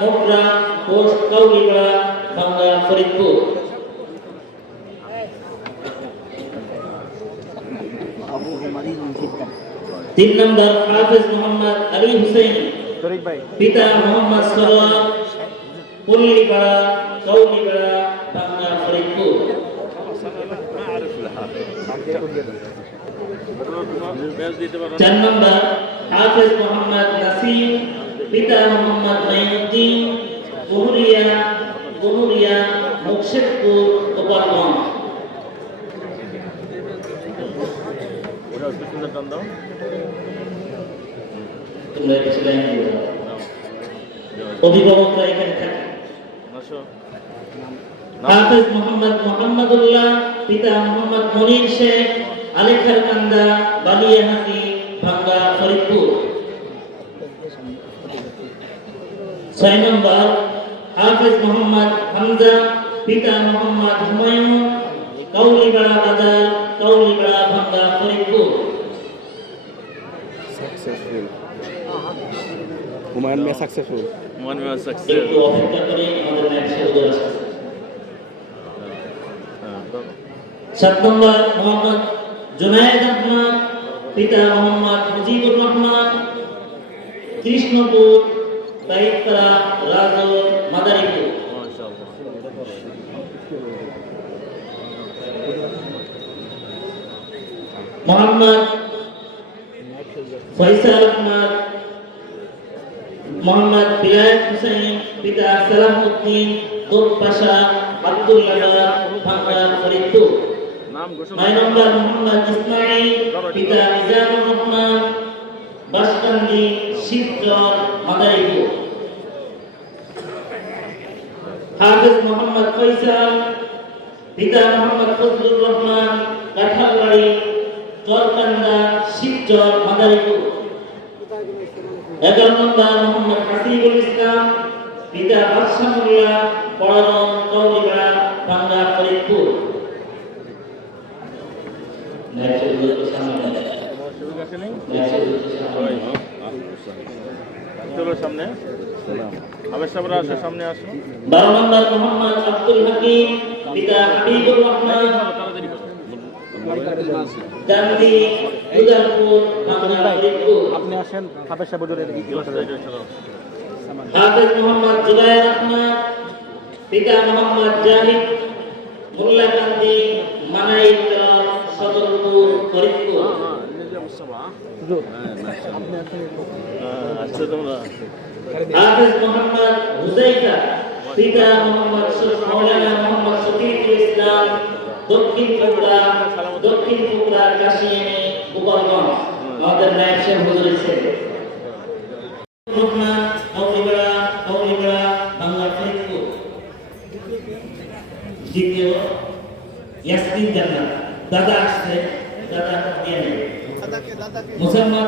মোটরা post Kauripara Bangla Faridpur Abu Humayun Mujiddar তিন number হাফেজ মোহাম্মদ আলী হুসেন শরীফ ভাই পিতা মোহাম্মদ সরোয়ার পল্লীপাড়া কাউরিপাড়া বাংলা ফরিদপুর চার নম্বর হাফেজ মোহাম্মদ নাসিম পিতা মোহাম্মদ নাইমুদ্দিন বহুরিয়া বহুরিয়া মুকশেদপুর গোপালগঞ্জ এখানে মোহাম্মদুল্লাহ, পিতা মোহাম্মদ শেখ আলেখার কান্দা বালিয়াহাটি, ভাঙ্গা, ফরিদপুর। ছয় নম্বর হাফেজ মোহাম্মদ হামজা পিতা মোহাম্মদ হুমায়ুন কাউলিপাড়া বাজার Kaulipara Bhanga Faridpur successful Humayun Mia successful One was একটু success. অপেক্ষা করে আমাদের ম্যাচে ওদের আসছে Uh, সাত নম্বর মোহাম্মদ জুনায়েদ আহমদ পিতা মোহাম্মদ মুজিবুর রহমান কৃষ্ণপুর তাইকপাড়া রাজর মাদারীপুর. মোহাম্মদ ফয়সাল আহমদ মোহাম্মদ বিলায়ত হুসাইন পিতা সালামউদ্দিন দোপাশা আব্দুল্লাহ ভাঙ্গা ফরিদপুর। নয় নম্বর মোহাম্মদ ইসমাইল পিতা মিজানুর রহমান বাসকান্দি শিবচর মাদারীপুর। হাফেজ মোহাম্মদ ফৈসাল পিতা মোহাম্মদ ফজলুর রহমান, কাঁঠালবাড়ি, চরকান্দা শিবচর মাদারীপুর। এগারো নম্বর মোহাম্মদ হাসিবুল ইসলাম, পিতা বাদশাহুল্লাহ পড়ানো কৌলিপাড়া বাংলা ফরিদপুর। সামনে ন্যাচুরাল সামনে চলো সামনে। আবেশ আসো সামনে আসো। বারো নম্বর মোহাম্মদ আব্দুল হাকিম পিতা হাবিবুর রহমান। আপনি আসেন হাফেজ সাহেব হুজুরের এই কথা এই যে চলো। হাফেজ মোহাম্মদ জুবাইর আহমদ পিতা মোহাম্মদ জাহিদ মোল্লা গান্ধী মানাই হাফেজ মোহাম্মদ হুজাইফা পিতা মোহাম্মদ শফ- মোহাম্মদ শফিকুল ইসলাম দক্ষিণ ফুকরা দক্ষিণ ফুকরা কাশিয়ানি গোপালগঞ্জ আমাদের নায়ক সাহেব হুজুরের ছেলে রহমান কৌলিপাড়া কৌলিপাড়া বাংলা দ্বিতীয় ইয়াসমিন জান্নাত দাদা আসছে দাদা দিয়ে নেবে मुसलमान